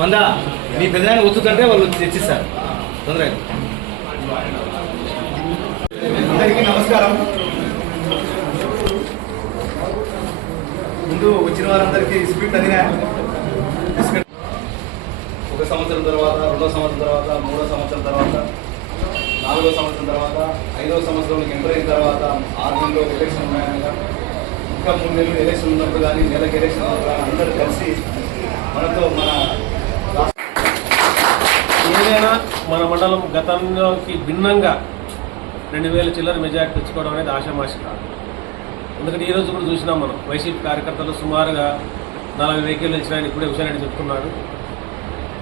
మందా మీ పెద్దనాయన వస్తుందంటే వాళ్ళు తెచ్చిస్తారు తొందరగా. అందరికీ నమస్కారం. ముందు వచ్చిన వారందరికీ స్పీడ్ తగినా ఒక సంవత్సరం తర్వాత, 2వ సంవత్సరం తర్వాత, 3వ సంవత్సరం తర్వాత, 4వ సంవత్సరం తర్వాత, 5వ సంవత్సరంలోకి ఎంటర్ అయిన తర్వాత 6 నెలలు ఎలక్షన్ ఉన్నాయనగా ఇంకా 3 నెలలు ఎలక్షన్ ఉన్నప్పుడు కానీ నెలకు ఎలక్షన్ ఉన్నప్పుడు కానీ అందరూ కలిసి మనతో ఏదైనా మన మండలం గతంలోకి భిన్నంగా 2000 చిల్లర మెజార్టీ తెచ్చుకోవడం అనేది ఆషామాషి కాదు. ఎందుకంటే ఈరోజు కూడా చూసినాం మనం వైసీపీ కార్యకర్తలు సుమారుగా 40 వెహికల్ వచ్చినాయని ఇప్పుడే హుషారెడ్డి చెప్తున్నాడు.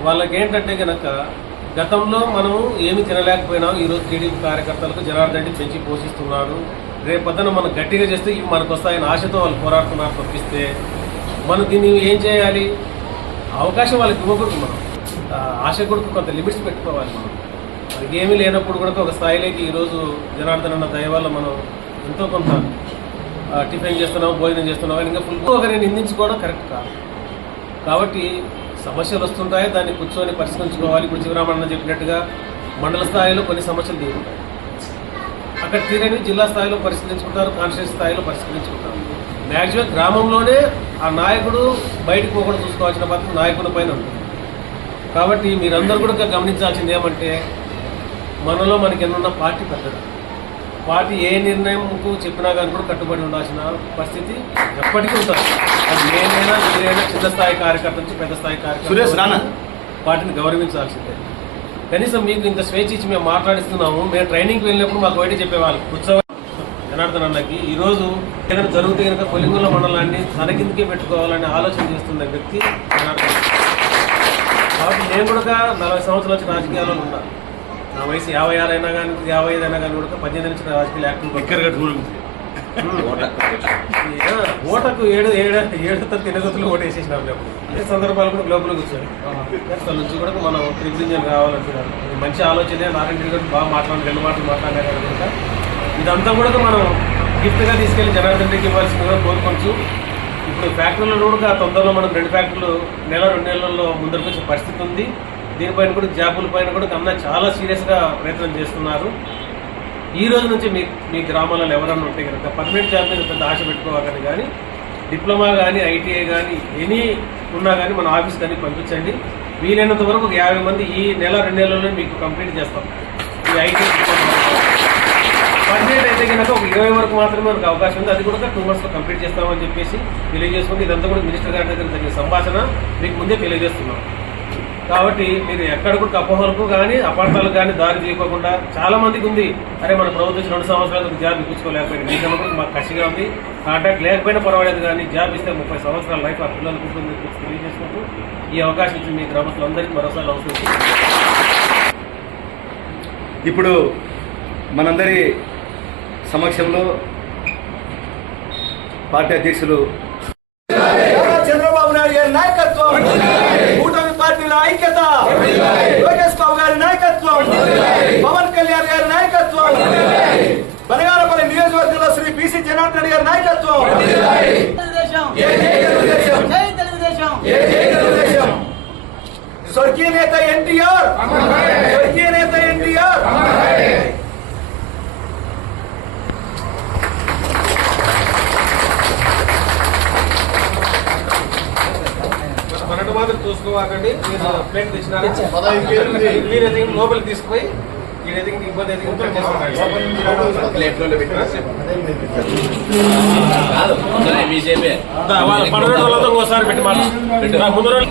వాళ్ళకి ఏంటంటే కనుక గతంలో మనము ఏమి తినలేకపోయినాం, ఈరోజు టీడీపీ కార్యకర్తలకు జనార్దన్ రెడ్డి పెంచి పోషిస్తున్నాడు. రేపొద్దున మనం గట్టిగా చేస్తే ఇవి మనకు వస్తాయని ఆశతో వాళ్ళు పోరాడుతున్నారు తప్పిస్తే మనం దీన్ని ఏం చేయాలి? అవకాశం వాళ్ళకి ఇవ్వకూడదు. మనం ఆశ కూడా కొంత లిమిట్స్ పెట్టుకోవాలి. మనం మనకి ఏమీ లేనప్పుడు కూడా ఒక స్థాయిలోకి ఈరోజు జనార్దన్ అన్న దయ వల్ల మనం ఎంతో కొంత టిఫిన్ చేస్తున్నాం, భోజనం చేస్తున్నాం, ఇంకా ఫుల్ ఒకరిని నిందించుకోవడం కరెక్ట్ కాదు. కాబట్టి సమస్యలు వస్తుంటాయి, దాన్ని కూర్చొని పరిష్కరించుకోవాలి. ఇప్పుడు శివరామన్న చెప్పినట్టుగా మండల స్థాయిలో కొన్ని సమస్యలు తీరుతాయి, అక్కడ తీరని జిల్లా స్థాయిలో పరిష్కరించుకుంటారు, కాన్స్టిట్యూన్సీ స్థాయిలో పరిష్కరించుకుంటారు. మ్యాక్సిమం గ్రామంలోనే ఆ నాయకుడు బయటకు పోకుండా చూసుకోవాల్సిన బాధ్యత నాయకుడి పైన ఉంటుంది. కాబట్టి మీరందరూ కూడా గమనించాల్సింది ఏమంటే మనలో మనకి ఎన్నున్న పార్టీ పెద్దది. పార్టీ ఏ నిర్ణయంకు చెప్పినా కానీ కూడా కట్టుబడి ఉండాల్సిన పరిస్థితి ఎప్పటికీ ఉంటుంది. అది నేనైనా మీరైనా చిన్న స్థాయి కార్యకర్త నుంచి పెద్ద స్థాయి కార్యకర్త పార్టీని గౌరవించాల్సిందే. కనీసం మీకు ఇంత స్వేచ్ఛ ఇచ్చి మేము మాట్లాడిస్తున్నాము. మేము ట్రైనింగ్కి వెళ్ళినప్పుడు మాకు బయట చెప్పేవాళ్ళు ఉత్సవం జనార్దన్ అన్నకి ఈరోజు ఏదైనా జరుగుతే కనుక కొలింగుల మండలాన్ని తన కిందకే పెట్టుకోవాలనే ఆలోచన చేస్తున్న వ్యక్తి జనార్దన్. కాబట్టి నేను కూడా 40 సంవత్సరాల నుంచి రాజకీయాల్లో ఉన్నాను. నా వయసు 56 అయినా కానీ 55 అయినా కానీ కూడా 18 నుంచి రాజకీయ యాక్టివ్. ఓటకు 7 తినగతులు ఓటు వేసేసినాం. అదే సందర్భాలు కూడా గ్లోబల్ కూర్చొని అక్కడ నుంచి కూడా మనం రిప్రజెంట్ కావాలంటున్నారు. మంచి ఆలోచనే. నారాయణ రెడ్డి గారు బాగా మాట్లాడి 2 మాటలు మాట్లాడారు కనుక ఇదంతా కూడా మనం గిఫ్ట్గా తీసుకెళ్లి జనార్దన్ రెడ్డికి ఇవ్వాల్సిందిగా కోరుకోవచ్చు. ఇప్పుడు ఫ్యాక్టరీలో కూడా తొందరలో మనం 2 ఫ్యాక్టరీలు 1-2 నెలల్లో ముందరకు వచ్చే పరిస్థితి ఉంది. దీనిపైన కూడా జాబుల పైన కూడా కన్నా చాలా సీరియస్గా ప్రయత్నం చేస్తున్నారు. ఈ రోజు నుంచి మీ గ్రామాలలో ఎవరన్నా ఉంటే కనుక పర్మనెంట్ జాబ్ మీద పెద్ద ఆశ పెట్టుకోవాలని కానీ డిప్లొమా కానీ ఐటీఐ కానీ ఎనీ ఉన్నా కానీ మన ఆఫీస్ కానీ పంపించండి. వీలైనంత వరకు ఒక 50 మంది ఈ 1-2 నెలల్లో మీకు కంప్లీట్ చేస్తాం. ఈ ఐటీఐ పర్మనెంట్ అయితే కనుక ఒక 20 వరకు మాత్రమే మనకు అవకాశం ఉంది. అది కూడా 2 monthsలో కంప్లీట్ చేస్తామని చెప్పేసి తెలియజేసుకుంటే ఇదంతా కూడా మినిస్టర్ గారి దగ్గర జరిగిన సంభాషణ మీకు ముందే తెలియజేస్తున్నాం. కాబట్టి మీరు ఎక్కడ కూడా అపోహలకు కానీ అపార్థాలకు కానీ దారి తీయకుండా చాలా మందికి ఉంది. అరే మన ప్రభుత్వం 2 సంవత్సరాలకు జాబ్ ఇప్పించుకోలేకపోయింది, మీకన్నా కూడా మాకు కసిగా ఉంది. కాంటాక్ట్ లేకపోయినా పర్వాలేదు, కానీ జాబ్ ఇస్తే 30 సంవత్సరాల లైఫ్ ఆ పిల్లలకు ఉంటుంది తెలియజేసుకుంటూ ఈ అవకాశం ఇచ్చి మీ గ్రామస్తులందరికీ మరోసారి అవసరం. ఇప్పుడు మనందరి సమక్షంలో పార్టీ అధ్యక్షులు చంద్రబాబు నాయుడు గారి నాయకత్వం, కూటమి పార్టీల ఐక్యత, లోకేష్ బాబు గారి నాయకత్వం, పవన్ కళ్యాణ్ గారి నాయకత్వం, బనగానపల్లి నియోజకవర్గంలో శ్రీ బీసీ జనార్దన్ రెడ్డి గారి నాయకత్వం. స్వర్గీయ నేత ఎన్టీఆర్, స్వర్గీయ నేత ఎన్టీఆర్. మనటు మాత్రం చూసుకోవాలండి. మీరు ప్లేట్ తెచ్చినారా? లోపలికి తీసుకుపోయి ఇబ్బంది పన్నెండు వాళ్ళతో ఒకసారి పెట్టి మాట్లాడు. ముందు రోజు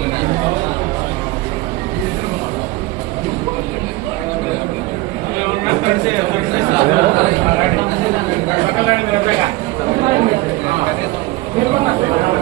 Terima kasih.